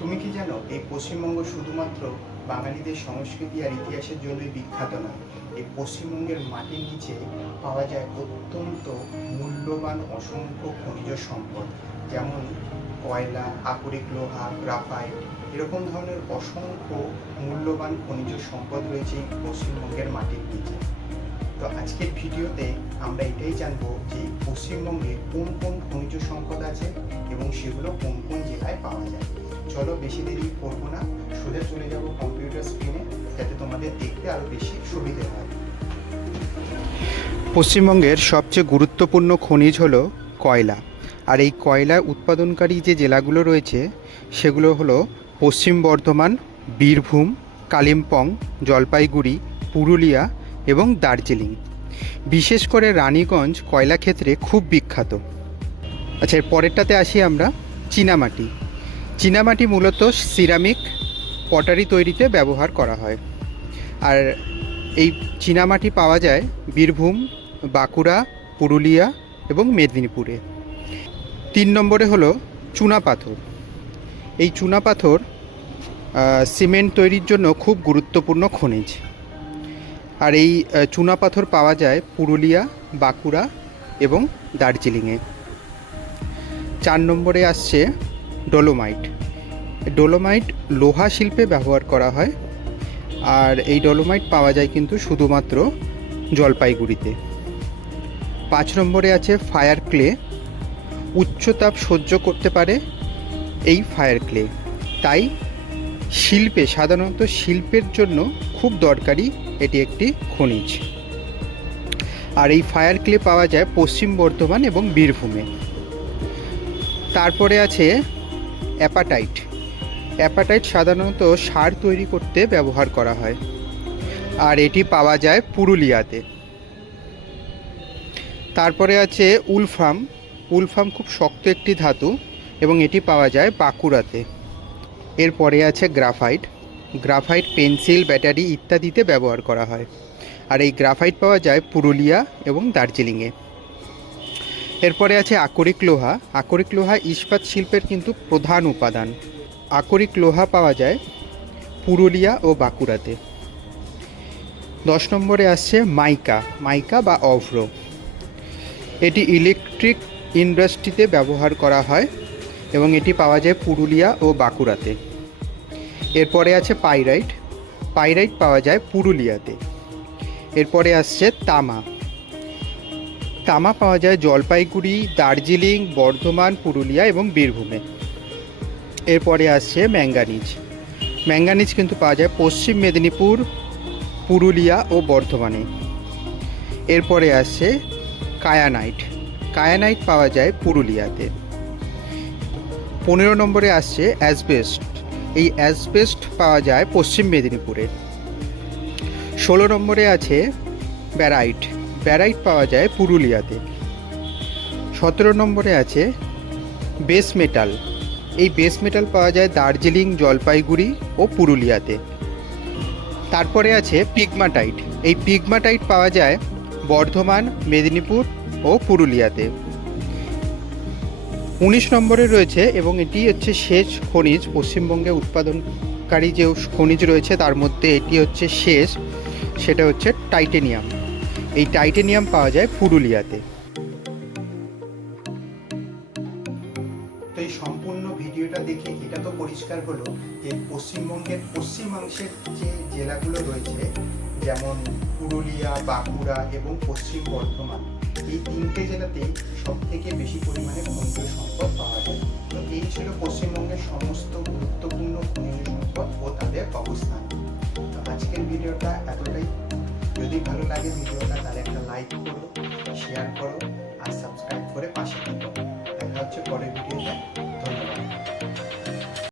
তুমি কি জানো এই পশ্চিমবঙ্গ শুধুমাত্র বাঙালিদের সংস্কৃতি আর ইতিহাসের জন্যই বিখ্যাত নয়। এই পশ্চিমবঙ্গের মাটির নিচে পাওয়া যায় অত্যন্ত মূল্যবান অসংখ্য খনিজ সম্পদ, যেমন কয়লা, আকরিক লোহা, গ্রাফাইট, এরকম ধরনের অসংখ্য মূল্যবান খনিজ সম্পদ রয়েছে এই পশ্চিমবঙ্গের মাটির নিচে। তো আজকের ভিডিওতে আমরা এটাই জানবো যে পশ্চিমবঙ্গে কোন কোন খনিজ সম্পদ আছে এবং সেগুলো কোন কোন জেলায় পাওয়া যায়। চলো বেশি দেরি করবো না, সোজা চলে যাব কম্পিউটার স্ক্রিনে, যাতে তোমাদের দেখতে আরও বেশি সুবিধে হয়। পশ্চিমবঙ্গের সবচেয়ে গুরুত্বপূর্ণ খনিজ হলো কয়লা। আর এই কয়লা উৎপাদনকারী যে জেলাগুলো রয়েছে সেগুলো হলো পশ্চিম বর্ধমান, বীরভূম, কালিম্পং, জলপাইগুড়ি, পুরুলিয়া এবং দার্জিলিং। বিশেষ করে রানীগঞ্জ কয়লা ক্ষেত্রে খুব বিখ্যাত। আচ্ছা, এর পরেরটাতে আসি আমরা। চীনামাটি। চীনামাটি মূলত সিরামিক পটারি তৈরিতে ব্যবহার করা হয়। আর এই চীনামাটি পাওয়া যায় বীরভূম, বাঁকুড়া, পুরুলিয়া এবং মেদিনীপুরে। 3 নম্বরে হলো চুনাপাথর। এই চুনাপাথর সিমেন্ট তৈরির জন্য খুব গুরুত্বপূর্ণ খনিজ। আর এই চুনাপাথর পাওয়া যায় পুরুলিয়া, বাঁকুড়া এবং দার্জিলিংয়ে। 4 নম্বরে আসছে ডলোমাইট। ডলোমাইট লোহা শিল্পে ব্যবহার করা হয়, আর এই ডলোমাইট পাওয়া যায় কিন্তু শুধুমাত্র জলপাইগুড়িতে। 5 নম্বরে আছে ফায়ার ক্লে। উচ্চতাপ সহ্য করতে পারে এই ফায়ার ক্লে, তাই শিল্পে, সাধারণত শিল্পের জন্য খুব দরকারি এটি একটি খনিজ। আর এই ফায়ার ক্লে পাওয়া যায় পশ্চিম বর্ধমান এবং বীরভূমে। তারপরে আছে অ্যাপাটাইট। অ্যাপাটাইট সাধারণত সার তৈরি করতে ব্যবহার করা হয়, আর এটি পাওয়া যায় পুরুলিয়াতে। তারপরে আছে উলফাম। উলফাম খুব শক্ত একটি ধাতু এবং এটি পাওয়া যায় বাঁকুড়াতে। এরপরে আছে গ্রাফাইট। গ্রাফাইট পেন্সিল, ব্যাটারি ইত্যাদিতে ব্যবহার করা হয়, আর এই গ্রাফাইট পাওয়া যায় পুরুলিয়া এবং দার্জিলিংয়ে। এরপরে আছে আকরিক লোহা। আকরিক লোহা ইস্পাত শিল্পের কিন্তু প্রধান উপাদান। আকরিক লোহা পাওয়া যায় পুরুলিয়া ও বাঁকুড়াতে। 10 নম্বরে আসছে মাইকা। মাইকা বা অভ্র। এটি ইলেকট্রিক ইন্ডাস্ট্রিতে ব্যবহার করা হয় এবং এটি পাওয়া যায় পুরুলিয়া ও বাঁকুড়াতে। এরপরে আছে পাইরাইট। পাইরাইট পাওয়া যায় পুরুলিয়াতে। এরপরে আসছে তামা। তামা পাওয়া যায় জলপাইগুড়ি, দার্জিলিং, বর্ধমান, পুরুলিয়া এবং বীরভূমে। এরপরে আসছে ম্যাঙ্গানিজ। ম্যাঙ্গানিজ কিন্তু পাওয়া যায় পশ্চিম মেদিনীপুর, পুরুলিয়া ও বর্ধমানে। এরপরে আসছে কায়ানাইট। কায়ানাইট পাওয়া যায় পুরুলিয়াতে। 15 নম্বরে আসছে অ্যাসবেস্ট। এই অ্যাসবেস্ট পাওয়া যায় পশ্চিম মেদিনীপুরে। 16 নম্বরে আছে ব্যারাইট। ব্যারাইট পাওয়া যায় পুরুলিয়াতে। 17 নম্বরে আছে বেস মেটাল। এই বেস মেটাল পাওয়া যায় দার্জিলিং, জলপাইগুড়ি ও পুরুলিয়াতে। তারপরে আছে পিগমাটাইট। এই পিগমাটাইট পাওয়া যায় বর্ধমান, মেদিনীপুর ও পুরুলিয়াতে। 19 নম্বরে রয়েছে, এবং এটি হচ্ছে শেষ খনিজ। পশ্চিমবঙ্গে উৎপাদনকারী যে খনিজ রয়েছে তার মধ্যে এটি হচ্ছে শেষ, সেটা হচ্ছে টাইটেনিয়াম। এই টাইটেনিয়াম পাওয়া যায় পুরুলিয়াতে। তো এই সম্পূর্ণ ভিডিওটা দেখে এটা তো পরিষ্কার হলো যে পশ্চিমবঙ্গের পশ্চিমাংশের যে জেলাগুলো রয়েছে, যেমন পুরুলিয়া, বাঁকুড়া এবং পশ্চিম বর্ধমান, এই 3টে জেলাতেই সব থেকে বেশি পরিমাণে খনিজ সম্পদ পাওয়া যায়। তো এই ছিল পশ্চিমবঙ্গের সমস্ত গুরুত্বপূর্ণ খনিজ সম্পদ ও তাদের অবস্থান। তো আজকের ভিডিওটা এতটাই। যদি ভালো লাগে ভিডিওটা, তাহলে একটা লাইক করো, শেয়ার করো আর সাবস্ক্রাইব করে পাশে থাকো। দেখা হচ্ছে পরের ভিডিওতে।